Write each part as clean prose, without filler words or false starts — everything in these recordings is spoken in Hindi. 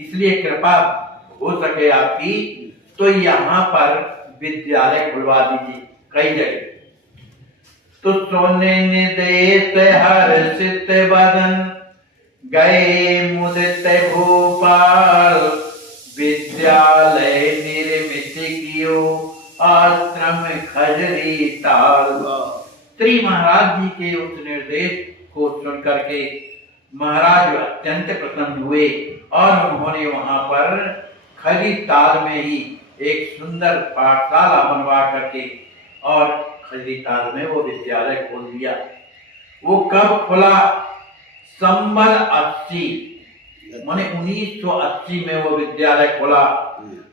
इसलिए कृपा हो सके आपकी तो यहाँ पर विद्यालय खुलवा दीजिए कई जगह। तो सोने निदेश हर्षित बदन गए मुदित भोपाल, विद्यालय निर्मित कियो आश्रम खजरी ताल। श्री महाराज जी के उस निर्देश को सुन करके महाराज अत्यंत प्रसन्न हुए और उन्होंने वहां पर खजरी ताल में ही एक सुंदर पाठशाला बनवा करके और खजरी ताल में वो विद्यालय खोल दिया। वो कब खुला? संबल 80 माने 1980 में वो विद्यालय खुला।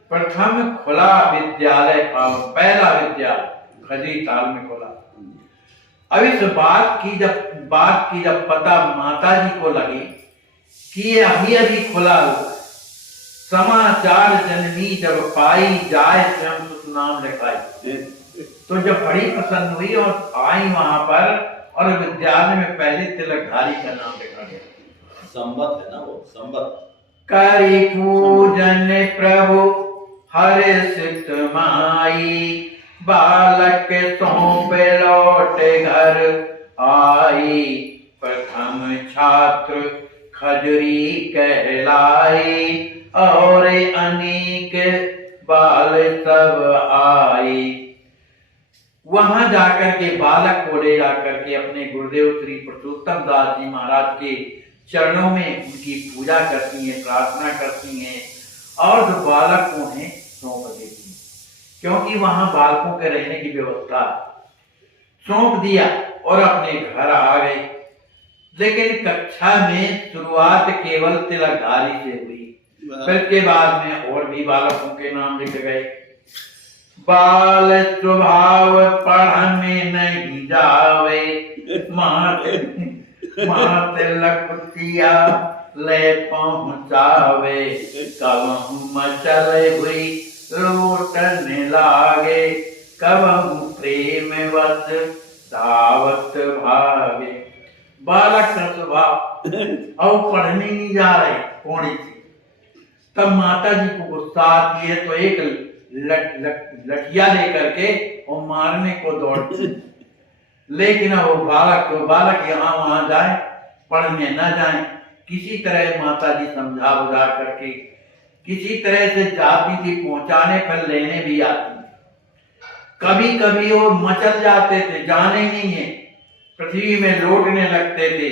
प्रथम खुला विद्यालय, पहला विद्यालय खजरी ताल में खुला। अब इस बात की जब पता माता जी को लगी कि ये अभी अभी खुला हुआ, समाचार जननी जब पाई जाए स्वयं सुत नाम लिखाई। तो जब बड़ी प्रसन्न हुई और आई वहां पर और विद्यालय में पहले तिलकधारी का नाम लिखा गया। संबत है ना वो, संबत। करी पूजन प्रभु हर्षित माई, बालक सौंप लौट घर आई, प्रथम छात्र खजरी कहलाई, और अनेक बाल सब आई। वहां जाकर के बालक को ले जाकर के अपने गुरुदेव श्री पुरुषोत्तम दास जी महाराज के चरणों में उनकी पूजा करती हैं, प्रार्थना करती हैं और जो बालक को उन्हें सौंप देती हैं, क्योंकि वहां बालकों के रहने की व्यवस्था। सौंप दिया और अपने घर आ गए। लेकिन कक्षा में शुरुआत केवल तिलकधारी से हुई, फिर के बाद में और भी बालकों के नाम लिखे गए। बाल स्वभाव पढ़ में नहीं जावे, मात लखतिया ले पहुंचावे, कबहू मचल हुई लूटने लागे, कबहू प्रेम वश धावत भागे। बालक का स्वभाव और पढ़ने नहीं जा रहे कोड़ी से। तब माता जी को गुस्सा आती है तो एक लठिया लेकर के और मारने को दौड़ते। लेकिन वो बालक यहाँ वहां जाए, पढ़ने न जाए, किसी तरह माता जी समझा बुझा करके किसी तरह से जाती थी पहुंचाने, पर लेने भी आती। कभी कभी वो मचल जाते थे, जाने नहीं है, पृथ्वी में लौटने लगते थे।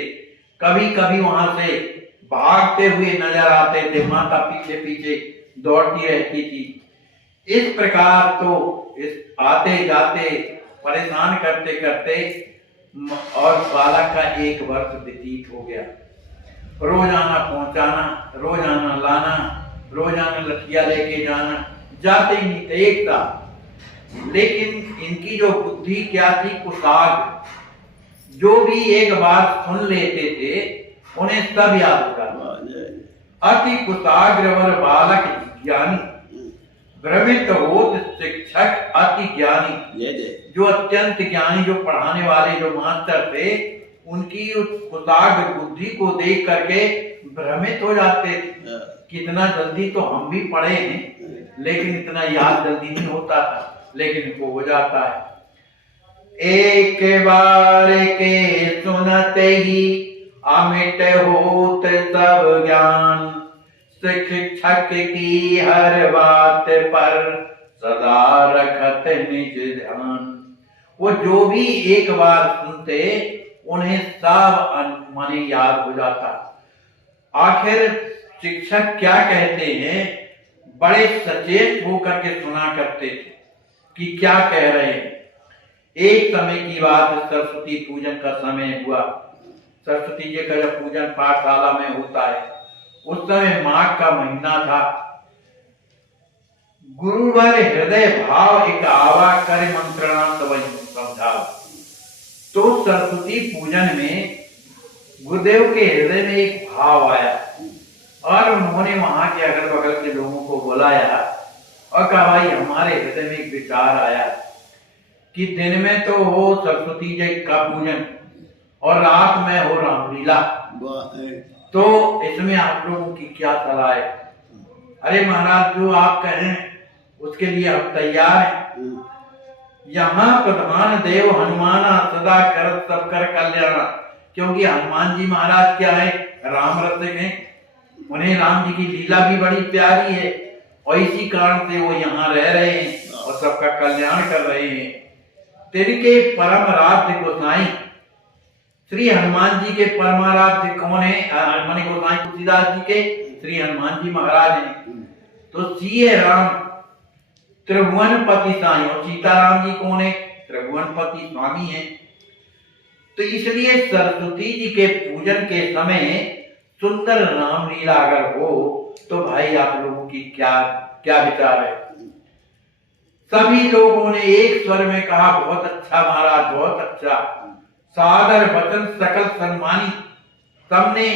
कभी कभी वहां से भागते हुए नजर आते थे, माता पीछे पीछे दौड़ती रहती थी। इस प्रकार तो इस आते जाते परेशान करते करते और बालक का 1 वर्ष व्यतीत हो गया। रोजाना पहुंचाना, रोजाना लाना, रोजाना लठिया लेके जाना, जाते ही नहीं थे एक साथ। लेकिन इनकी जो बुद्धि क्या थी, कुशाग्र, जो भी एक बार सुन लेते थे उन्हें सब याद हो जाता। अति कुशाग्र वर बालक ज्ञानी, भ्रमित होत शिक्षक अति ज्ञानी। जो अत्यंत ज्ञानी, जो पढ़ाने वाले जो मास्टर थे, उनकी उस कुशाग्र बुद्धि को देख करके भ्रमित हो जाते थे। कितना जल्दी तो हम भी पढ़े हैं, लेकिन इतना याद जल्दी नहीं होता था, लेकिन इनको हो जाता है। एक बार के सुनते ही अमिट होत सब ज्ञान, शिक्षक की हर बात पर सदा रखत निज ध्यान। वो जो भी एक बार सुनते उन्हें सब माने याद हो जाता। आखिर शिक्षक क्या कहते हैं, बड़े सचेत होकर के सुना करते थे कि क्या कह रहे हैं। एक समय की बात, सरस्वती पूजन का समय हुआ। सरस्वती जी का जब पूजन पाठशाला में होता है, उस समय माघ का महीना था। गुरुवर हृदय भाव एक आवा कर मंत्रणा समझाओ। तो सरस्वती पूजन में गुरुदेव के हृदय में एक भाव आया और उन्होंने वहां के अगल बगल के लोगों को बुलाया और कहा, भाई हमारे हृदय में एक विचार आया कि दिन में तो हो सरस्वती जी का पूजन और रात में हो रामलीला, तो इसमें आप लोगों की क्या सलाह है। अरे महाराज जो आप कहें उसके लिए हम तैयार हैं। यहाँ प्रधान देव हनुमाना सदा कर सब कर कल्याण, क्योंकि हनुमान जी महाराज क्या है, राम रसिक हैं, उन्हें राम जी की लीला भी बड़ी प्यारी है और इसी कारण से वो यहाँ रह रहे हैं और सबका कल्याण कर रहे हैं। तिनके परम आराध्य गोसाई श्री हनुमान जी के परमाराध्य कौन है? माने गोसाई तुलसीदास जी के श्री हनुमान जी महाराज हैं। तो सिए राम त्रिभुवनपति साई, और सीताराम जी कौन है? त्रिभुवनपति स्वामी हैं। तो इसलिए सरस्वती जी के पूजन के समय सुंदर रामलीला अगर हो तो भाई आप लोगों की क्या क्या विचार है? सभी लोगों ने एक स्वर में कहा बहुत अच्छा महाराज, बहुत अच्छा। सादर वचन सकल सम्मानी, सबने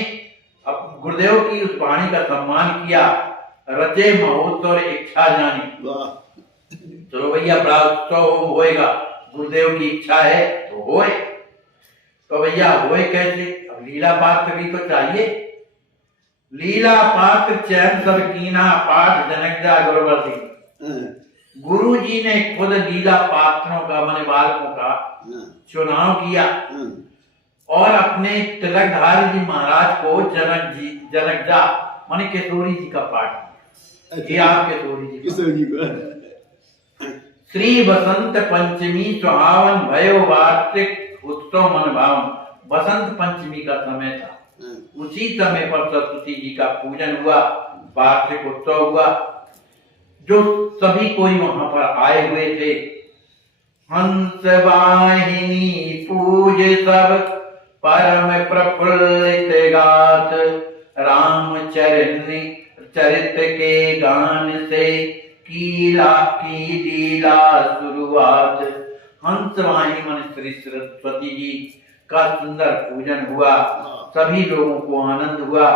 गुरुदेव की उस वाणी का सम्मान किया। रचे महोत्सव इच्छा जानी, चलो भैया बड़ा उत्सव होएगा, गुरुदेव की इच्छा है तो होए। तो भैया होए कैसे? अब लीला पात्र भी तो चाहिए। लीला पात्र चैन सब कीना, पाठ जनक जा गुरुवती। गुरु जी ने खुद लीला पात्रों का माने बालकों का चुनाव किया और अपने तिलकधारी जी महाराज को जनक जा माने किशोरी जी का पाठ किया। आप किशोरी जी को श्री बसंत पंचमी सुहावन भयो वार्षिक उत्सव मन भावन। बसंत पंचमी का समय था, उसी समय पर सरस्वती जी का पूजन हुआ, वार्षिक उत्सव हुआ, जो सभी कोई वहां पर आए हुए थे। हंस वाहिनी पूज सब परम प्रफुल्लित गात, राम चरित के गान से की लीला शुरुआत। हंस वाहिनी मन श्री सरस्वती जी का सुंदर पूजन हुआ, सभी लोगों को आनंद हुआ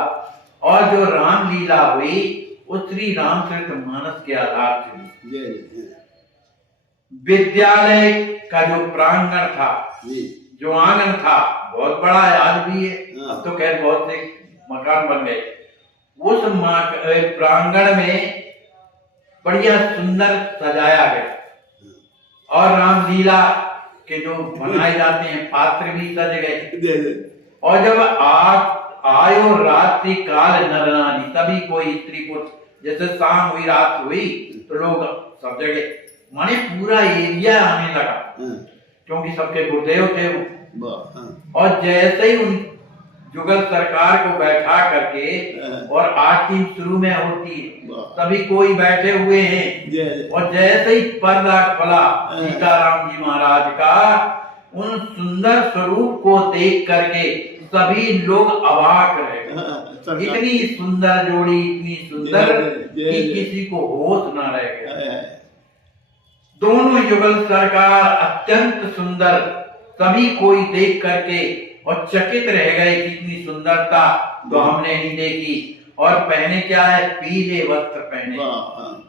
और जो रामलीला हुई वो श्री रामचरितमानस के आधार से। विद्यालय का जो प्रांगण था, जो आंगन था, बहुत बड़ा है, आज भी है, अब तो खैर बहुत से मकान बन गए। उस प्रांगण में बढ़िया सुंदर सजाया गया और रामलीला के जो बनाए जाते हैं पात्र भी सज गए। और जब आयो रात्रि काल नर नारी, सभी कोई स्त्री पुरुष, जैसे शाम हुई रात हुई तो लोग सब जगह माने पूरा एरिया आने लगा, क्योंकि सबके गुरुदेव थे वो। और जैसे ही उन जुगल सरकार को बैठा करके और आरती शुरू में होती है, सभी कोई बैठे हुए हैं और जैसे ही पर्दा खुला सीताराम जी महाराज का, उन सुंदर स्वरूप को देख करके सभी लोग अवाक रहे। इतनी सुंदर जोड़ी, इतनी सुंदर कि किसी को होश ना रह गया। दोनों युगल सरकार अत्यंत सुंदर, सभी कोई देख करके और चकित रह गए कि इतनी सुंदरता तो हमने नहीं देखी। और पहने क्या है? पीले वस्त्र पहने।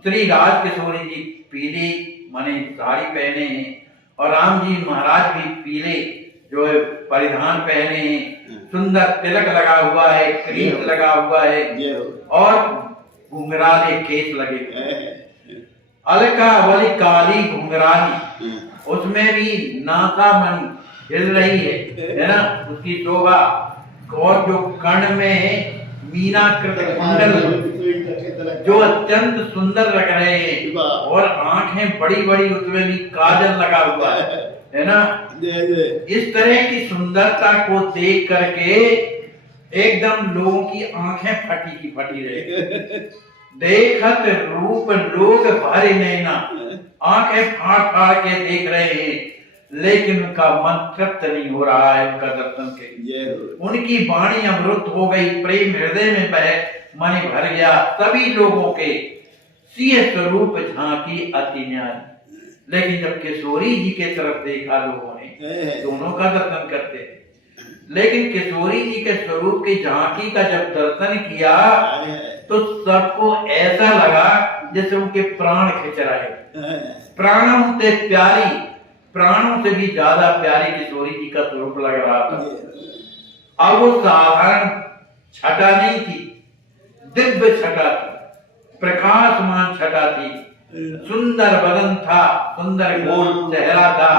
श्री राज किशोरी जी पीली माने साड़ी पहने हैं और राम जी महाराज भी पीले जो है परिधान पहने हैं। सुंदर तिलक लगा हुआ है, क्रीम लगा हुआ है और घुंघराले केस लगे हुए। अलका वाली काली घुंघराली, उसमें भी नासा मणि हिल रही है ना, उसकी शोभा। और जो कर्ण में मीनाकृत कुंडल जो अत्यंत सुंदर लग रहे हैं और आंखें बड़ी बड़ी, उसमें भी काजल लगा हुआ है ना। इस तरह की सुंदरता को देख करके एकदम लोगों की आंखें फटी की फटी रहे। देखत रूप लोग भारी नैना, आंखें फाड़ फाड़ के देख रहे हैं, लेकिन उनका मन तृप्त नहीं हो रहा है उनका दर्शन के। उनकी वाणी अमृत हो गई, प्रेम हृदय में बह मन भर गया। सभी लोगों के सिय स्वरूप झांकी अति न्याय। लेकिन जब किशोरी जी के तरफ देखा लोगों ने, दोनों का दर्शन करते थे, लेकिन किशोरी जी के स्वरूप की झांकी का जब दर्शन किया तो सबको ऐसा लगा जैसे उनके प्राण खिंच रहे। प्राणों से प्यारी, प्राणों से भी ज्यादा प्यारी किशोरी जी का स्वरूप लग रहा था। अब वो साधारण छटा नहीं थी, दिव्य छटा थी, प्रकाशमान छटा थी, सुंदर बदन था, सुंदर गोल चेहरा था,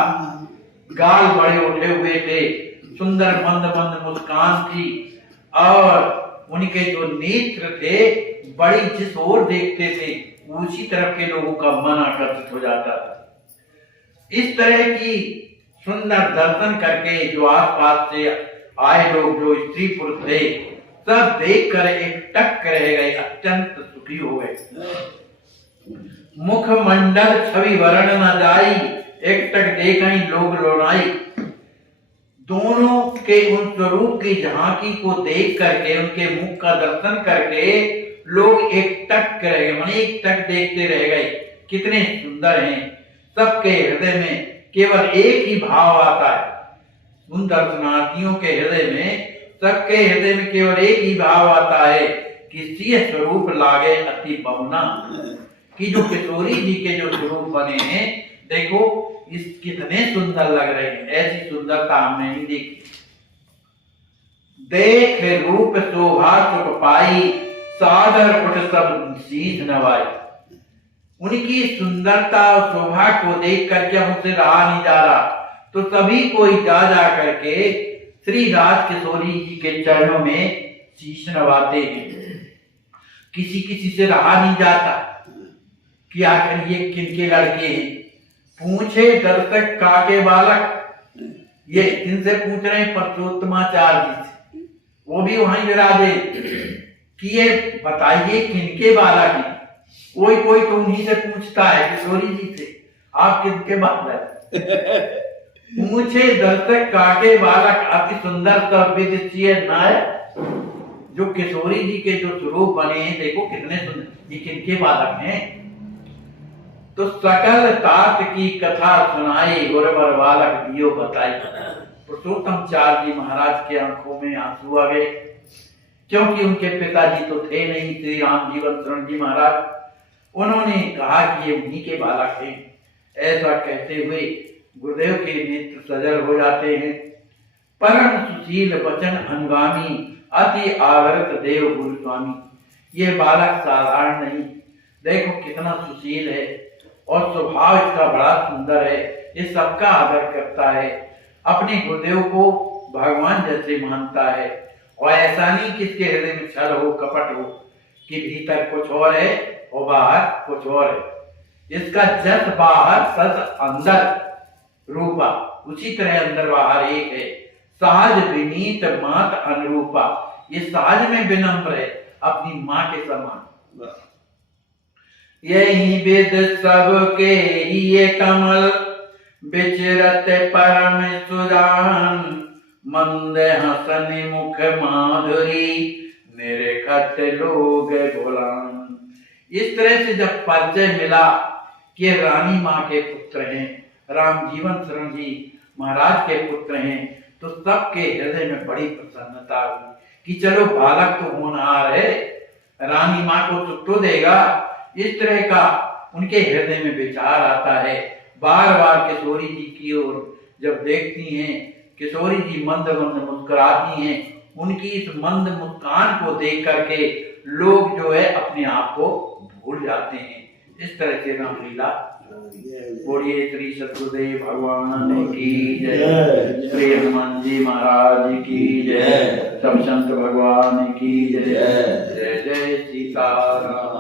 गाल बड़े उठे हुए थे, सुंदर मंद मंद मुस्कान थी और उनके जो नेत्र थे बड़ी जिस ओर देखते थे उसी तरफ के लोगों का मन आकर्षित हो जाता था। इस तरह की सुंदर दर्शन करके जो आसपास से आए लोग, जो स्त्री पुरुष थे, सब देखकर एकटक रह गए, अत्यंत सुखी हो गए। मुख मंडल छवि वर्ण न जाई, एकटक देखई लोग लोनाई। दोनों के उन स्वरूप की झांकी को देख करके, उनके मुख का दर्शन करके लोग एकटक रह गए, माने एकटक देखते रह गए, कितने सुंदर हैं। सबके हृदय में केवल एक ही भाव आता है, उन दर्शनार्थियों के हृदय में, सबके हृदय में केवल एक ही भाव आता है कि सिंह स्वरूप लागे अति बमुना, कि जो किशोरी जी के जो स्वरूप बने हैं, देखो इस कितने सुंदर लग रहे हैं, ऐसी सुंदरता हमने नहीं देखी। देख रूप शोभा सुख पाई, सादर उठ सब शीश नवाई। उनकी सुंदरता और शोभा को देख करके हमसे रहा नहीं जा रहा, तो सभी कोई जा जा करके श्री राज किशोरी जी के चरणों में शीश नवाते हैं। किसी किसी से रहा नहीं जाता कि आखिर ये किनके लड़के हैं। पूछे दर्शक काके बालक, ये इनसे पूछ रहे हैं परसोत्तमाचार्य जी से, वो भी वहीं विराजे कि ये बताइए किनके बालक हैं। कोई कोई तो उन्हीं से पूछता है, किशोरी जी से, आप किनके बालक। पूछे दर्शक काके बालक, अति सुंदर सर्वविदितीय नायक। जो किशोरी जी के जो स्वरूप बने हैं, देखो कितने सुंदर, ये किनके बालक हैं। तो सकल तात की कथा सुनाई, गुरबर बालक दियो बताई। पुरुषोत्तम चार जी महाराज के आंखों में आंसू आ गए, क्योंकि उनके पिताजी तो थे नहीं, श्री राम जीवन शरण जी महाराज। उन्होंने कहा कि ये उन्हीं के बालक हैं। ऐसा कहते हुए गुरुदेव के नेत्र सजल हो जाते हैं। परम सुशील वचन अनुगामी, अति आदरत देव गुरु स्वामी। ये बालक साधारण नहीं, देखो कितना सुशील है और स्वभाव इसका बड़ा सुंदर है, ये सबका आदर करता है, अपने गुरुदेव को भगवान जैसे मानता है। और ऐसा नहीं कि इसके हृदय में छल हो, कपट हो, कि भीतर कुछ और है और बाहर कुछ और है। इसका जस बाहर सस अंदर रूपा, उसी तरह अंदर बाहर एक है। सहज विनीत मात अनुरूपा, ये सहज में विनम्र है, अपनी माँ के समान। यही विद सबके ये कमल, विचरत परम सुजान। मंद हसन मुख माधुरी, निरखत लोग भोलान। इस तरह से जब परिचय मिला कि रानी माँ के पुत्र हैं, राम जीवन शरण जी महाराज के पुत्र हैं, तो सबके हृदय में बड़ी प्रसन्नता हुई कि चलो बालक तो होनहार है, रानी माँ को तो देगा। इस तरह का उनके हृदय में विचार आता है। बार बार किशोरी जी की ओर जब देखती हैं, किशोरी जी मंद मंद मुस्कुराती हैं। उनकी इस मंद मुस्कान को देख करके लोग जो है अपने आप को भूल जाते हैं। इस तरह से रामलीला। बोलिए श्री सतगुरुदेव भगवान की जय, श्री हनुमान जी महाराज की जय, सब संत भगवान की जय। जय जय सीताराम।